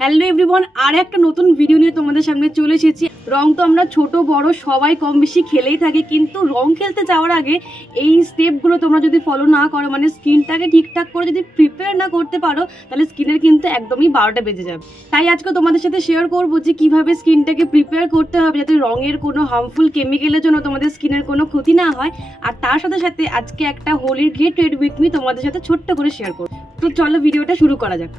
Hello everyone, আর একটা নতুন video নিয়ে তোমাদের সামনে চলে এসেছি। রং তো আমরা ছোট বড় সবাই কম বেশি খেলেই থাকি, কিন্তু রং খেলতে যাওয়ার আগে এই স্টেপগুলো তোমরা যদি ফলো না করো, মানে স্কিনটাকে ঠিকঠাক করে যদি প্রিপেয়ার না করতে পারো, তাহলে স্কিনের কিন্তু একদমই 12টা বেজে যাবে। তাই আজকে তোমাদের সাথে শেয়ার করবো যে কিভাবে স্কিনটাকে প্রিপেয়ার করতে হবে যাতে রঙের কোনো হার্মফুল কেমিক্যালের জন্য তোমাদের স্কিনের কোনো ক্ষতি না হয়। আর তার সাথে সাথে আজকে একটা হোলির গেট রেড উইথ মি তোমাদের সাথে ছোট্ট করে শেয়ার করবো। তো চলো ভিডিওটা শুরু করা যাক।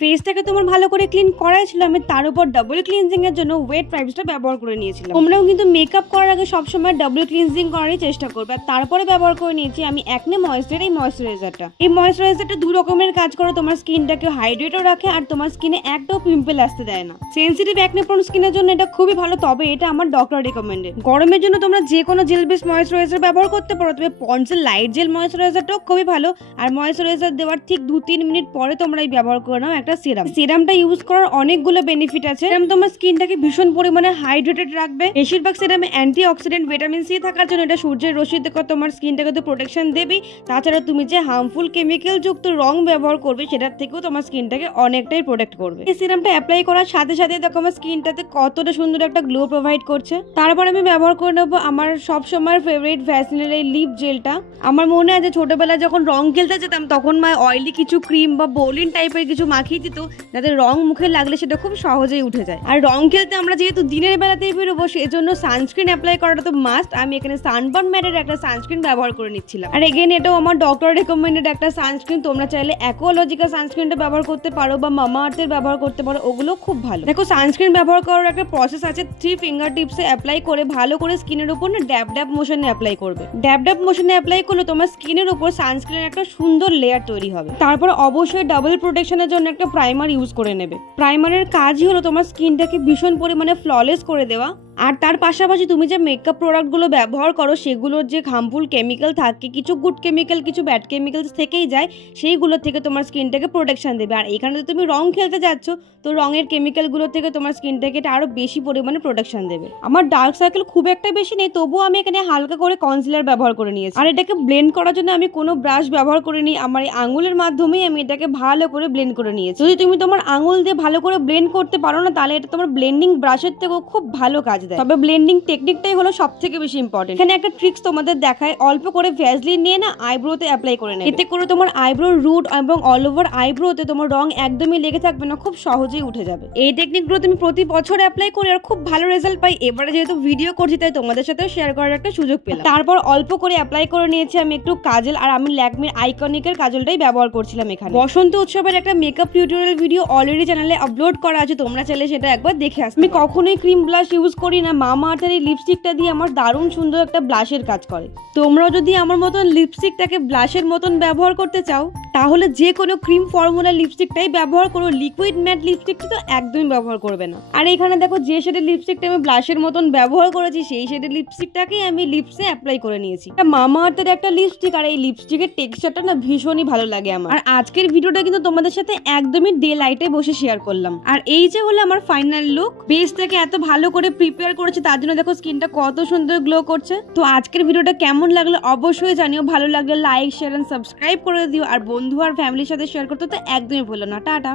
ফেসটাকে তোমার ভালো করে ক্লিন করাই ছিল, আমি তার উপর ডাবল ক্লিনজিং এর জন্য ওয়েট ওয়াইপসটা ব্যবহার করে নিয়েছিলাম। তোমরাও কিন্তু মেকআপ করার আগে সবসময় ডাবল ক্লিনজিং করারই চেষ্টা করবে। আর তারপরে ব্যবহার করে নিয়েছি আমি একনে ময়েশ্চার এই ময়েশ্চারাইজারটা। এই ময়েশ্চারাইজারটা দু রকমের কাজ করে, তোমার স্কিনটাকে হাইড্রেটও রাখে আর তোমার স্কিনে একটাও পিম্পল আসতে দেয় না। সেনসিটিভ একনে প্রোন স্কিনের জন্য এটা খুবই ভালো, তবে এটা আমার ডক্টর রেকমেন্ডেড। গরমের জন্য তোমরা যে কোনো জেল বেস ময়েশ্চারাইজার ব্যবহার করতে পারো, তবে পন্ডসের লাইট জেল ময়েশ্চারাইজারটাও খুবই ভালো। আর ময়েশ্চারাইজার দেওয়ার ঠিক 2-3 মিনিট পরে তোমরা এই ব্যবহার করে নাও একটা সিরাম। ইউজ করার অনেকগুলো বেনিফিট আছে। তোমার স্কিনটাকে ভীষণ পরিমাণে হাইড্রেটেড রাখবে। বেশিরভাগ সিরামে অ্যান্টি অক্সিডেন্ট ভিটামিন সি থাকার জন্য এটা সূর্যের রশ্মি থেকে তোমার স্কিনটাকে তো প্রোটেকশন দেবেই। তাছাড়া তুমি যে হার্মফুল কেমিক্যাল যুক্ত রং ব্যবহার করবে সেটার থেকেও তোমার স্কিনটাকে অনেকটাই প্রোটেক্ট করবে। এই সিরামটা অ্যাপ্লাই করার সাথে সাথে দেখো আমার স্কিনটাতে কতটা সুন্দর একটা গ্লো প্রোভাইড করছে। তারপর আমি ব্যবহার করে নেবো আমার সবসময় ফেভারিট ভ্যাসলিনের এই লিপ জেলটা। আমার মনে আছে ছোটবেলায় যখন রং খেলতে যেতাম তখন মা অয়েলি কিছু ক্রিম বা বোলিন টাইপের কিছু মাখিয়ে দিত, যাতে রং মুখে লাগলে সেটা খুব সহজেই উঠে যায়। আর রং খেলতে আমরা যেহেতু দিনের বেলাতেই বেরোবো, সেজন্য সানস্ক্রিন অ্যাপ্লাই করাটা তো মাস্ট। আমি এখানে সানবার্ন ম্যাটের একটা সানস্ক্রিন ব্যবহার করে নিচ্ছিলাম। আর এগেন এটাও আমার ডক্টর রেকমেন্ডেড একটা সানস্ক্রিন। তোমরা চাইলে অ্যাকোলজিকা সানস্ক্রিনটা ব্যবহার করতে পারো বা মামা আর্থের ব্যবহার করতে পারো, ওগুলো খুব ভালো। দেখো সানস্ক্রিন ব্যবহার করার একটা প্রসেস আছে। 3 ফিঙ্গার টিপসে অ্যাপ্লাই করে ভালো করে স্কিনের উপর না ড্যাব ড্যাব মোশনে অ্যাপ্লাই করবে। ড্যাব ড্যাব মোশনে অ্যাপ্লাই করলে তোমার স্কিনের উপর সানস্ক্রিনের একটা সুন্দর লেয়ার তৈরি হবে। তারপর অবশ্যই ডাবল প্রোটেকশনের জন্য একটা প্রাইমার ইউজ করে নেবে। প্রাইমারের কাজই হলো তোমার স্কিনটাকে ভীষণ পরিমাণে ফ্ললেস করে দেওয়া। আর তার পাশাপাশি তুমি যে মেকআপ প্রোডাক্টগুলো ব্যবহার করো সেগুলোর যে হার্মফুল কেমিক্যাল থাকে, কিছু গুড কেমিক্যাল কিছু ব্যাড কেমিক্যালস থেকেই যায়, সেইগুলো থেকে তোমার স্কিনটাকে প্রোটেকশন দেবে। আর এখানে তো তুমি রং খেলতে যাচ্ছ, তো রঙের কেমিক্যালগুলো থেকে তোমার স্কিনটাকে এটা আরো বেশি পরিমাণে প্রোটেকশন দেবে। আমার ডার্ক সার্কেল খুব একটা বেশি নেই, তবুও আমি এখানে হালকা করে কনসিলার ব্যবহার করে নিয়েছি। আর এটাকে ব্লেন্ড করার জন্য আমি কোনো ব্রাশ ব্যবহার করিনি, আমার এই আঙুলের মাধ্যমেই আমি এটাকে ভালো করে ব্লেন্ড করে নিয়েছি। যদি তুমি তোমার আঙুল দিয়ে ভালো করে ব্লেন্ড করতে পারো না, তাহলে এটা তোমার ব্লেন্ডিং ব্রাশের থেকেও খুব ভালো কাজ দেয়। তবে ব্লেন্ডিং টেকনিকটাই হলো সবথেকে বেশি ইম্পর্টেন্ট। এখানে একটা ট্রিক্স তোমাদের দেখায়, অল্প করে ভ্যাসলিন নিয়ে না আইব্রোতে অ্যাপ্লাই করে নেবে। এতে করে তোমার আইব্রো রুট এবং অল ওভার আইব্রোতে তোমার রং একদমই লেগে থাকবে না, খুব সহজেই উঠে যাবে। এই টেকনিকগুলো তুমি প্রতি বছর অ্যাপ্লাই করে আর খুব ভালো রেজাল্ট পাই। এবারে যেহেতু ভিডিও করছি তাই তোমাদের সাথে শেয়ার করার একটা সুযোগ পেলাম। তারপর অল্প করে অ্যাপ্লাই করে নিয়েছি আমি একটু কাজল, আর আমি ল্যাকমির আইকনিকের কাজলটাই ব্যবহার করছিলাম এখানে। বসন্ত উৎসবের একটা মেকআপ টিউটোরিয়াল ভিডিও অলরেডি চ্যানেলে আপলোড করা আছে, তোমরা চাইলে সেটা একবার দেখে আসবে। আমি কখনোই ক্রিম ব্লাশ ইউজ করি না, মামা আর্থের এই লিপস্টিকটা দিয়ে আমার দারুণ সুন্দর একটা ব্লাশের কাজ করে। তোমরাও যদি আমার মতন লিপস্টিকটাকে ব্লাশের মতন ব্যবহার করতে চাও, তাহলে যে কোনো ক্রিম ফর্মুলা লিপস্টিকটাই ব্যবহার করো। লিকুইড ম্যাট লিপস্টিকটা তো একদমই ব্যবহার করবে না। আর এখানে দেখো যে শেডের লিপস্টিকটা আমি ব্লাশের মতন ব্যবহার করেছি, সেই শেডের লিপস্টিকটাকেই আমি লিপসে অ্যাপ্লাই করে নিয়েছি। মামা আর্থের একটা লিপস্টিক, আর এই লিপস্টিকের টেক্সচারটা না ভীষণই ভালো লাগে আমার। আর আজকের ভিডিওটা কিন্তু তোমাদের সাথে একদমই ডে লাইটে বসে শেয়ার করলাম। আর এই যে হলো আমার ফাইনাল লুক। বেসটাকে এত ভালো করে প্রিপেয়ার করেছি, তার জন্য দেখো স্কিনটা কত সুন্দর গ্লো করছে। তো আজকের ভিডিওটা কেমন লাগলো অবশ্যই জানিও। ভালো লাগলে লাইক শেয়ার এন্ড সাবস্ক্রাইব করে দিও। আর বন্ধু আর ফ্যামিলির সাথে শেয়ার করতে তো একদমই ভুলো না। টাটা।